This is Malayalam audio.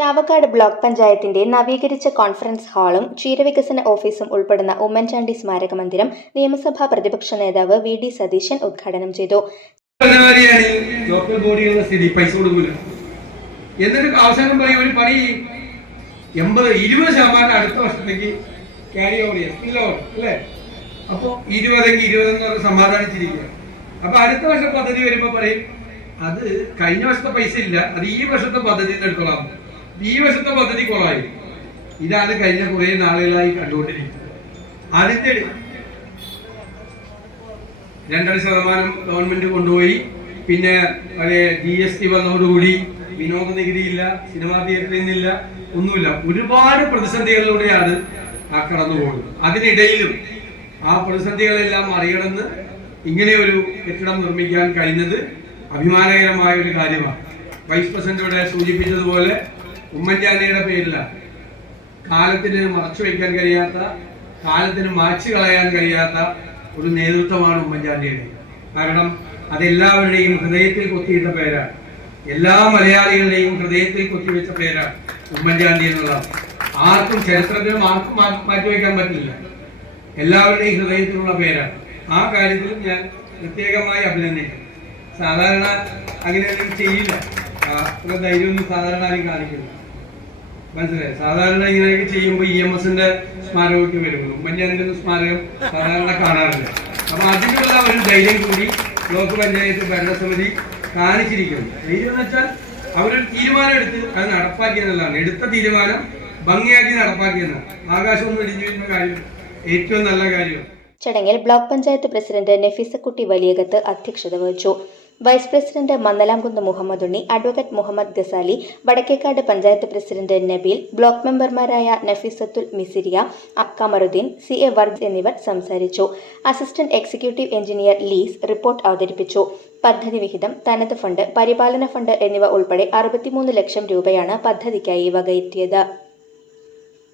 ചാവക്കാട് ബ്ലോക്ക് പഞ്ചായത്തിന്റെ നവീകരിച്ച കോൺഫറൻസ് ഹാളും ക്ഷീരവികസന ഓഫീസും ഉൾപ്പെടുന്ന ഉമ്മൻചാണ്ടി സ്മാരക മന്ദിരം നിയമസഭാ പ്രതിപക്ഷ നേതാവ് വി ഡി സതീശൻ ഉദ്ഘാടനം ചെയ്തു. എന്നിട്ട് ഒരു അടുത്ത അല്ലേ? അപ്പൊ ഇരുപതെങ്കിൽ ഇരുപതെന്ന് പറഞ്ഞ് സമാധാനിച്ചിരിക്കുക. അപ്പൊ അടുത്ത വർഷം പദ്ധതി വരുമ്പോ പറയും അത് കഴിഞ്ഞ വർഷത്തെ പൈസ ഇല്ല. അത് ഈ വർഷത്തെ പദ്ധതി എടുത്തോളാം. ഈ വശത്തെ പദ്ധതി കുറവായി ഇതാണ് കഴിഞ്ഞ കുറെ നാളുകളായി കണ്ടുകൊണ്ടിരിക്കുന്നത്. അതിന്റെ രണ്ടര ശതമാനം ഗവൺമെന്റ് കൊണ്ടുപോയി. പിന്നെ അതേ ജി എസ് ടി വന്നതോടുകൂടി വിനോദ നികുതിയില്ല സിനിമാ തിയേറ്ററിൽ നിന്നില്ല ഒന്നുമില്ല. ഒരുപാട് പ്രതിസന്ധികളിലൂടെയാണ് ആ കടന്നു പോകുന്നത്. അതിനിടയിലും ആ പ്രതിസന്ധികളെല്ലാം മറികടന്ന് ഇങ്ങനെ ഒരു കെട്ടിടം നിർമ്മിക്കാൻ കഴിഞ്ഞത് അഭിമാനകരമായ ഒരു കാര്യമാണ്. വൈസ് പ്രസിഡന്റ് ഇവിടെ സൂചിപ്പിച്ചതുപോലെ ഉമ്മൻചാണ്ടിയുടെ പേരിലാണ് കാലത്തിന് മറച്ചു വയ്ക്കാൻ കഴിയാത്ത കാലത്തിന് മാച്ചു കളയാൻ കഴിയാത്ത ഒരു നേതൃത്വമാണ് ഉമ്മൻചാണ്ടിയുടെ. കാരണം അതെല്ലാവരുടെയും ഹൃദയത്തിൽ കൊത്തിയിട്ട പേരാണ്. എല്ലാ മലയാളികളുടെയും ഹൃദയത്തിൽ കൊത്തിവെച്ച പേരാണ് ഉമ്മൻചാണ്ടി എന്നുള്ളത്. ആർക്കും ചരിത്രത്തിലും ആർക്കും മാറ്റി മാറ്റിവെക്കാൻ പറ്റില്ല. എല്ലാവരുടെയും ഹൃദയത്തിലുള്ള പേരാണ്. ആ കാര്യത്തിലും ഞാൻ പ്രത്യേകമായി അഭിനന്ദിക്കും സാധാരണ അങ്ങനെ ചെയ്യില്ല. അത്ര ധൈര്യമൊന്നും സാധാരണ ആരും കാണിക്കില്ല. മനസ്സിലായി? സാധാരണ ഇങ്ങനെയൊക്കെ ചെയ്യുമ്പോൾ ഇ എം എസിന്റെ സ്മാരകമൊക്കെ വരുമ്പോൾ ഉമ്മൻചാണ്ടിന്റെ ഒന്നും സ്മാരകം സാധാരണ കാണാറില്ല. അപ്പൊ അതിനുള്ള ഒരു ധൈര്യം കൂടി ബ്ലോക്ക് പഞ്ചായത്ത് ഭരണസമിതി കാണിച്ചിരിക്കുന്നു. ധൈര്യം എന്ന് വെച്ചാൽ അവരൊരു തീരുമാനം എടുത്ത് അത് നടപ്പാക്കിയെന്നുള്ളതാണ് എടുത്ത തീരുമാനം ഭംഗിയാക്കി നടപ്പാക്കിയെന്നാണ് ആകാശമൊന്നും ഇടിഞ്ഞു വരുന്ന കാര്യം ഏറ്റവും നല്ല കാര്യം. ചടങ്ങിൽ ബ്ലോക്ക് പഞ്ചായത്ത് പ്രസിഡന്റ് നഫീസക്കുട്ടി വലിയകത്ത് അധ്യക്ഷത വഹിച്ചു. Vice president Mannalamkunnu Muhammad Unni advocate Muhammad Gazali Vadakkekad panchayat president Nabeel block മെമ്പർമാരായ നഫീസത്തുൽ മിസിരിയ അക്കമറുദ്ദീൻ സി എ വർഗ് എന്നിവർ സംസാരിച്ചു. Assistant executive engineer Lees report അവതരിപ്പിച്ചു. പദ്ധതി വിഹിതം തനത് ഫണ്ട് പരിപാലന ഫണ്ട് എന്നിവ ഉൾപ്പെടെ അറുപത്തിമൂന്ന് ലക്ഷം രൂപയാണ് പദ്ധതിക്കായി വകയിരുത്തിയത്